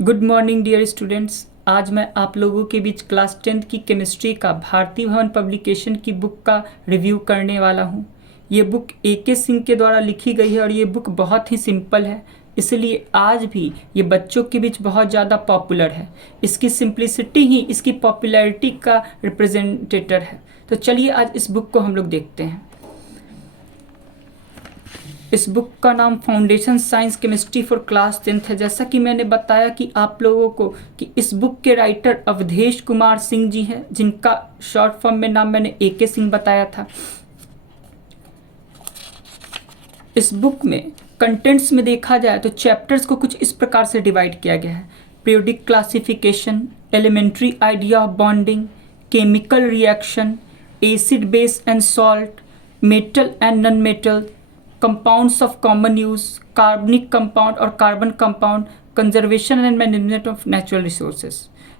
Good morning dear students. आज मैं आप लोगों के बीच क्लास 10th की केमिस्ट्री का भारती भवन पब्लिकेशन की बुक का रिव्यू करने वाला हूँ। ये बुक ए.के. सिंह के द्वारा लिखी गई है और ये बुक बहुत ही सिंपल है, इसलिए आज भी ये बच्चों के बीच बहुत ज़्यादा पॉपुलर है। इसकी सिंप्लिसिटी ही इसकी पॉपुलैरिटी का रिप्रेजेंटेटर है। तो चलिए आज इस बुक को हम लोग देखते हैं। इस बुक का नाम foundation science chemistry for class 10th है। जैसा कि मैंने बताया कि आप लोगों को कि इस बुक के राइटर अवधेश कुमार सिंह जी हैं, जिनका शॉर्ट फॉर्म में नाम मैंने ए.के. सिंह बताया था। इस बुक में कंटेंट्स में देखा जाए तो चैप्टर्स को कुछ इस प्रकार से डिवाइड किया गया है: periodic classification, elementary idea of bonding, chemical reaction, acid base and salt, metal and non metal, compounds of common use, कार्बनिक कंपाउंड और carbon compound, conservation and management of natural resources.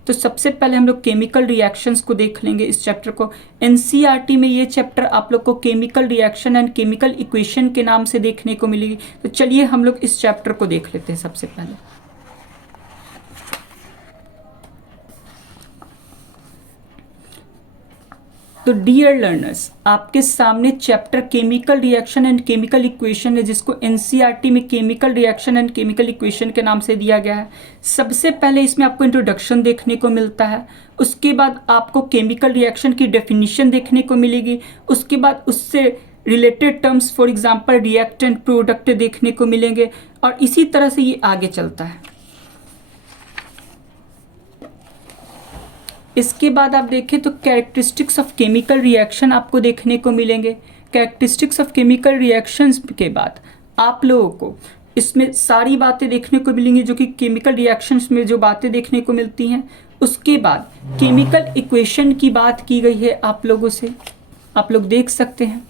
तो सबसे पहले हम लोग केमिकल रिएक्शंस को देख लेंगे इस चैप्टर को। एनसीईआरटी में ये चैप्टर आप लोग को chemical reaction and chemical equation के नाम से देखने को मिलेगी। तो चलिए हम लोग इस चैप्टर को देख लेते हैं सबसे पहले। तो डियर लर्नर्स, आपके सामने chapter chemical reaction and chemical equation है, जिसको एनसीईआरटी में chemical reaction and chemical equation के नाम से दिया गया है। सबसे पहले इसमें आपको इंट्रोडक्शन देखने को मिलता है, उसके बाद आपको केमिकल रिएक्शन की डेफिनेशन देखने को मिलेगी, उसके बाद उससे related terms for example reactant, product देखने को मिलेंगे और इसी तरह से ये आगे चलता है। इसके बाद आप देखें तो कैरेक्टरिस्टिक्स ऑफ केमिकल रिएक्शन आपको देखने को मिलेंगे। कैरेक्टरिस्टिक्स ऑफ केमिकल रिएक्शंस के बाद आप लोगों को इसमें सारी बातें देखने को मिलेंगी जो कि केमिकल रिएक्शंस में जो बातें देखने को मिलती हैं। उसके बाद केमिकल इक्वेशन की बात की गई है आप लोगों से, आप लोग देख सकते हैं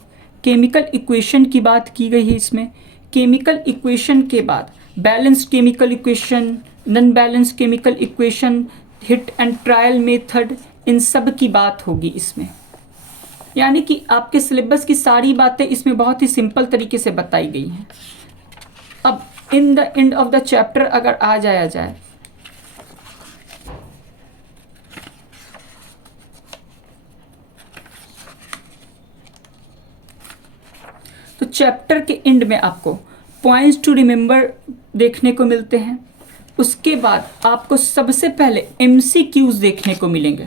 केमिकल इक्वेशन की बात की गई है इसमें। केमिकल इक्वेशन के बाद balanced chemical equation, non balance chemical equation, hit and trial method, इन सब की बात होगी इसमें। यानी कि आपके सिलेबस की सारी बातें इसमें बहुत ही सिंपल तरीके से बताई गई हैं। अब in the end of the chapter अगर आ जाया जाए तो चैप्टर के एंड में आपको पॉइंट्स टू रिमेंबर देखने को मिलते हैं। उसके बाद आपको सबसे पहले MCQs देखने को मिलेंगे।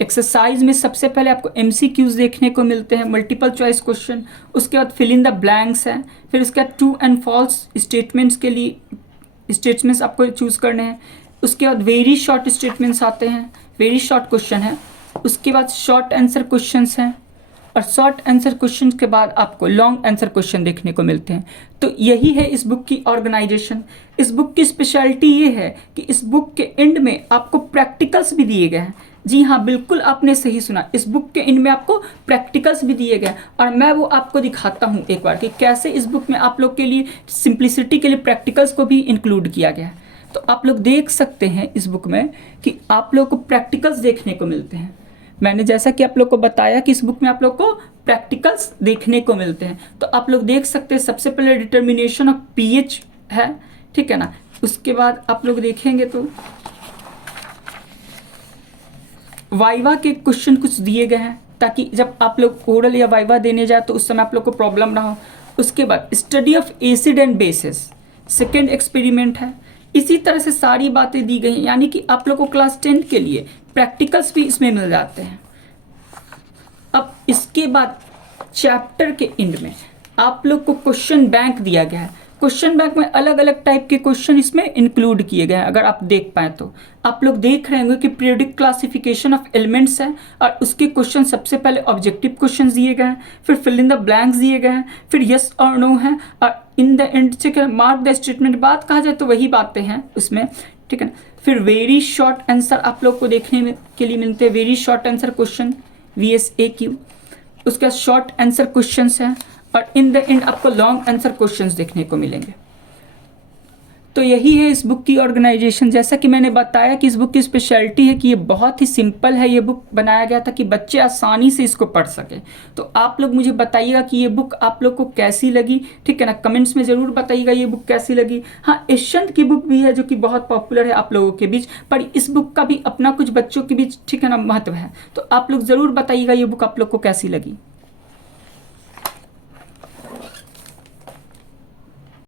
एक्सरसाइज में सबसे पहले आपको MCQs देखने को मिलते हैं, मल्टीपल चॉइस क्वेश्चन। उसके बाद फिल इन द ब्लैंक्स हैं, फिर उसके बाद ट्रू एंड फॉल्स स्टेटमेंट्स के लिए स्टेटमेंट्स आपको चूज़ करने हैं। उसके बाद वेरी शॉर्ट स्टेटमेंट्स आते हैं, वेरी शॉर्ट क्वेश्चन है। उसके बाद शॉर्ट आंसर क्वेश्चंस हैं और शॉर्ट आंसर क्वेश्चन के बाद आपको लॉन्ग आंसर क्वेश्चन देखने को मिलते हैं। तो यही है इस बुक की ऑर्गेनाइजेशन। इस बुक की स्पेशलिटी ये है कि इस बुक के एंड में आपको प्रैक्टिकल्स भी दिए गए हैं। जी हाँ, बिल्कुल आपने सही सुना, इस बुक के एंड में आपको प्रैक्टिकल्स भी दिए गए हैं और मैं वो आपको दिखाता हूँ एक बार कि कैसे इस बुक में आप लोग के लिए सिंप्लिसिटी के लिए प्रैक्टिकल्स को भी इंक्लूड किया गया है। तो आप लोग देख सकते हैं इस बुक में कि आप लोग को प्रैक्टिकल्स देखने को मिलते हैं। मैंने जैसा कि आप लोग को बताया कि इस बुक में आप लोग को प्रैक्टिकल्स देखने को मिलते हैं। तो आप लोग देख सकते हैं सबसे पहले डिटर्मिनेशन ऑफ पीएच है, ठीक है ना। उसके बाद आप लोग देखेंगे तो वाइवा के क्वेश्चन कुछ दिए गए हैं ताकि जब आप लोग ओरल या वाइवा देने जाए तो उस समय आप लोग को प्रॉब्लम ना हो। उसके बाद study of acid and bases second experiment है। इसी तरह से सारी बातें दी गई हैं, यानी कि आप लोग को क्लास 10 के लिए प्रैक्टिकल्स भी इसमें मिल जाते हैं। अब इसके बाद चैप्टर के एंड में आप लोग को क्वेश्चन बैंक दिया गया है। क्वेश्चन बैंक में अलग अलग टाइप के क्वेश्चन इसमें इंक्लूड किए गए हैं। अगर आप देख पाए तो आप लोग देख रहे होंगे कि पीरियोडिक क्लासिफिकेशन ऑफ एलिमेंट्स है और उसके क्वेश्चन सबसे पहले ऑब्जेक्टिव क्वेश्चन दिए गए हैं, फिर फिल इन द ब्लैंक्स दिए गए हैं, फिर यस और नो है और इन द एंड से मार्क द स्टेटमेंट। बात कहा जाए तो वही बातें हैं उसमें, ठीक है ना। फिर वेरी शॉर्ट आंसर आप लोग को देखने के लिए मिलते हैं, very short answer question VSAQ। उसके बाद शॉर्ट आंसर क्वेश्चंस हैं और इन द एंड आपको लॉन्ग आंसर क्वेश्चंस देखने को मिलेंगे। तो यही है इस बुक की ऑर्गेनाइजेशन। जैसा कि मैंने बताया कि इस बुक की स्पेशलिटी है कि ये बहुत ही सिंपल है। ये बुक बनाया गया था कि बच्चे आसानी से इसको पढ़ सकें। तो आप लोग मुझे बताइएगा कि ये बुक आप लोग को कैसी लगी, ठीक है ना, कमेंट्स में ज़रूर बताइएगा ये बुक कैसी लगी। हाँ, एशियंट की बुक भी है जो कि बहुत पॉपुलर है आप लोगों के बीच, पर इस बुक का भी अपना कुछ बच्चों के बीच, ठीक है ना, महत्व है। तो आप लोग ज़रूर बताइएगा ये बुक आप लोग को कैसी लगी।